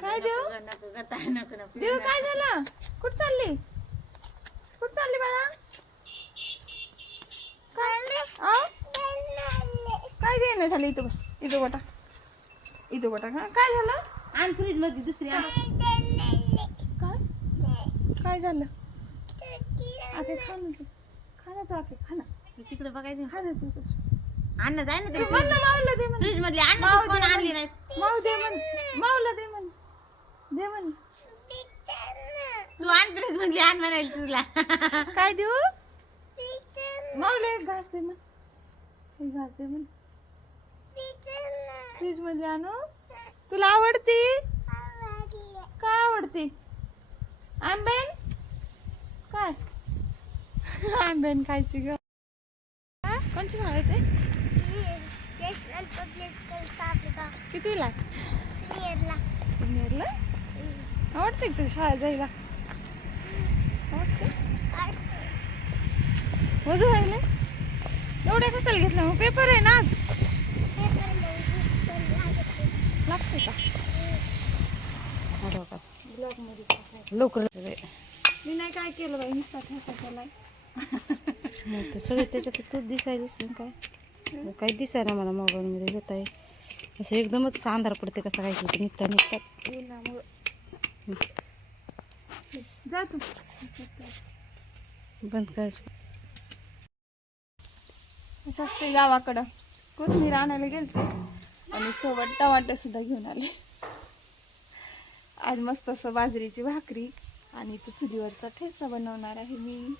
काय देऊ देऊ काय झालं कुठं चालली बाळा काय देणं झालं इथं बस इथं गोटा काय झालं आण फ्रीज मध्ये दुसरी आण. काय झालं आके खाना तो आके खाना तिकडे बघायचं खाना तू अन्न जाय ना मावलं दे म्हण फ्रीज मधली अन्न तू कोण आणली नाहीस. माव दे म्हण मावलं दे म्हण तू आण फ्रीज मधली आण म्हणाल तुला. काय देऊ मावलं एक घास दे म्हण फ्रीज मध्ये आणू तुला आवडते काय आवडते आंबेन काय आंबेन खायची ग कोणची नाव आहे ते कितीला सिनियरला आवडते का शाळा जायला आवडते वजू व्हायला एवढे कशाला घेतलं मग पेपर आहे ना आज लागते का ब्लॉग मध्ये लवकर मी नाही काय केलं बाई नुसता ठसा केलाय ते सगळे त्याच्यात तूच दिसायला काय काही दिसाय ना मला मोबाईल मध्ये घेत आहे असं एकदमच अंधार पडते कसं काय की निघताच उन्हामुळं जा तू बंद करायचं. असं असते गावाकडं कोथिंबीर आणायला गेलते आणि सोबत टमाटर सुद्धा घेऊन आले. आज मस्त असं बाजरीची भाकरी आणि तो चुलीवरचा ठेचा बनवणार आहे मी.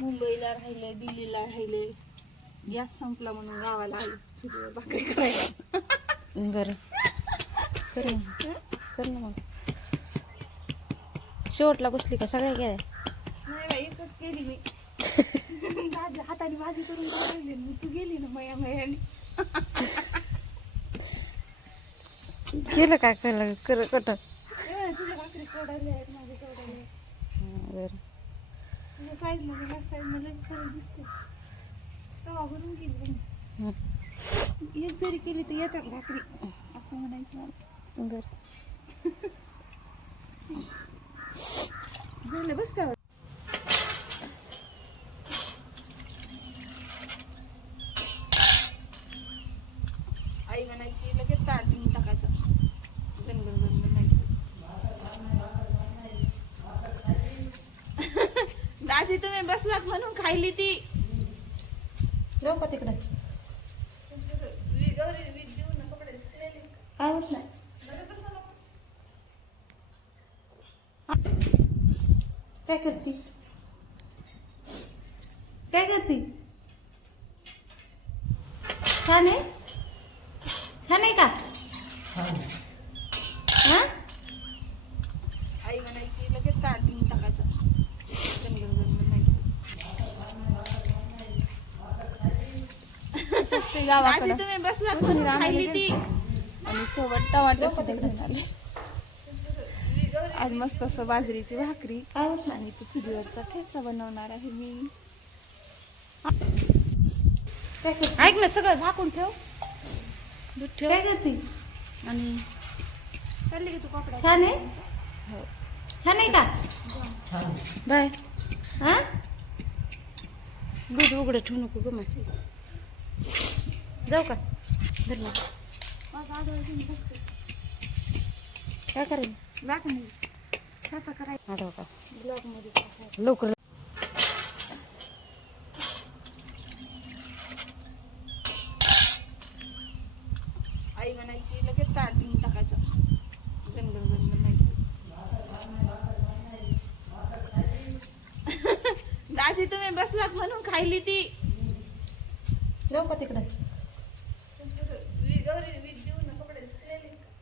मुंबईला राहिले दिल्लीला राहिले गॅस संपला म्हणून गावाला आलो चुलीवर भाकरी करायला. बरं कर ना मग शेवटला बसली का सगळ्या गेल्या नाही बाई एकच केली मी हाताने भाजी करून राहिली मी तू गेली ना मयाने केलं काय केलं कर कट तुझ्या भाकरी केवढ्याला आहेत माझ्या केवढ्याला आहेत बरं तुझ्या साईजमध्ये ह्या साईजमध्ये खरं दिसते तवा भरून केली एक जरी केली तर येतात भाकरी असं म्हणायचं मला. बरं झालं बस का आई म्हणायची लगेच ताट घेऊन टाकायचं गणगण म्हणायचं. दाजी तुम्ही बसलात म्हणून खायली ती जाऊ का तिकडे काय होत नाही काय करते छान आहे का आई म्हणायची लगेच ताट घेऊन टाकायचं गणगण म्हणायचं. असं असते गावाकडे तुम्ही बसलात म्हणून खायली ती आणि सोबत टमाटर सुद्धा घेऊन आले. आज मस्त असं बाजरीची भाकरी आणि तो चुलीवरचा ठेचा बनवणार आहे मी. ऐक ना सगळं झाकून ठेव दूध ठेव काय करते आणि चालली की तू कपडा छान आहे छान आहे का बाय हा दूध उघडं ठेवू नको ग माझी जाऊ का धर मग काय करेल कसं करायचं आठव का ब्लॉग मध्ये लवकर आई म्हणायची लगेच ताट घेऊन टाकायचं गणगण म्हणायचं. दाजी तुम्ही बसलात म्हणून खायली ती जाऊ का तिकडे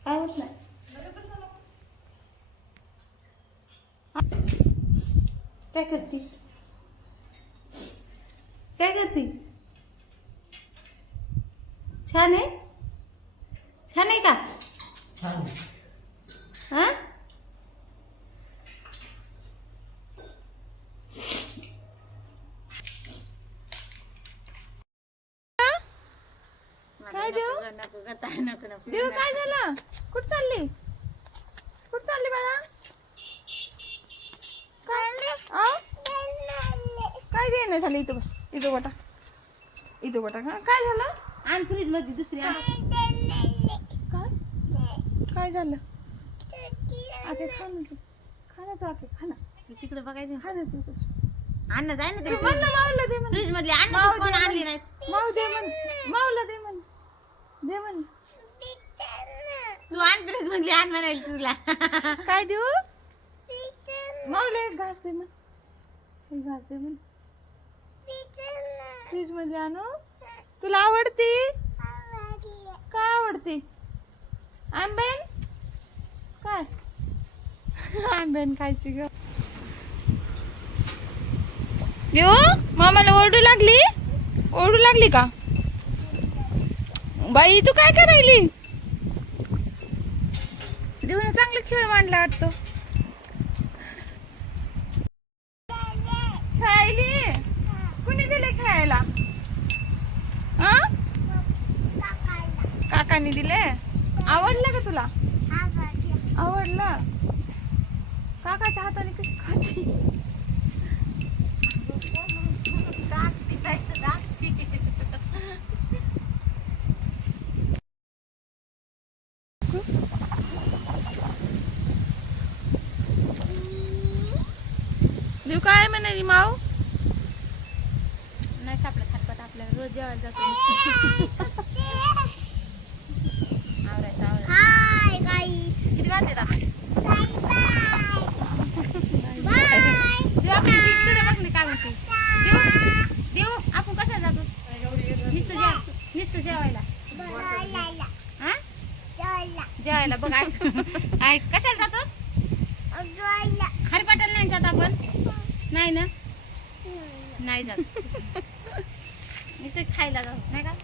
काय होत नाही काय करते छान आहे का हा काय देऊ देव काय झालं? कुठं चालली? कुठं चालली बाळा? काय देणं झालं? इथं बस, इथं बटा, इथं बटा. काय झालं? आण फ्रीज मध्ये दुसरी आण. काय झालं? आके खा ना तू, खा ना तू, आके खा ना, तिकडे बघायचं. खा ना तू. अन्न जाय ना तू म्हण ना माऊला दे म्हण. फ्रीज मधली अन्न माऊ तू कोण दे म्हण. आणली नाहीस. माऊ दे म्हण, माऊला दे म्हण, दे म्हण. तू आण फ्रीज मधली आण म्हणायला तुला. काय देऊ? माऊला एक घास दे म्हण, एक घास दे म्हण. फ्रीज मध्ये आणू. तुला आवडते? काय आवडते? आंबेन काय? आंबेन खायची ग. देऊ मामाला ओरडू लागली? ओरडू लागली का? बाई तू काय करायली? देऊन चांगलं खेळ मांडला वाटतो. खेळायली? कुणी दिले खेळायला? काकांनी दिले. आवडलं का तुला? आवडलं. काकाच्या हाताने कशी खाती? देव काय म्हणाली माऊ? नाही सापडत हातपात आपल्याला रोज जेवायला जातो. आवरायचं आवरायचं. हाय गाईस, किती वाजले आता? बाय. देऊ आपण तिकडे बघ ना काय म्हणते. देऊ देऊ आपण कशाला जातो? नुसतं जेवायला. हा जेवायला बघ. ऐक कशाला जातो? हरिपाटाला नाही जात आपण? नाही ना, नाही जात. नुसतं खायला जाऊ नाही का?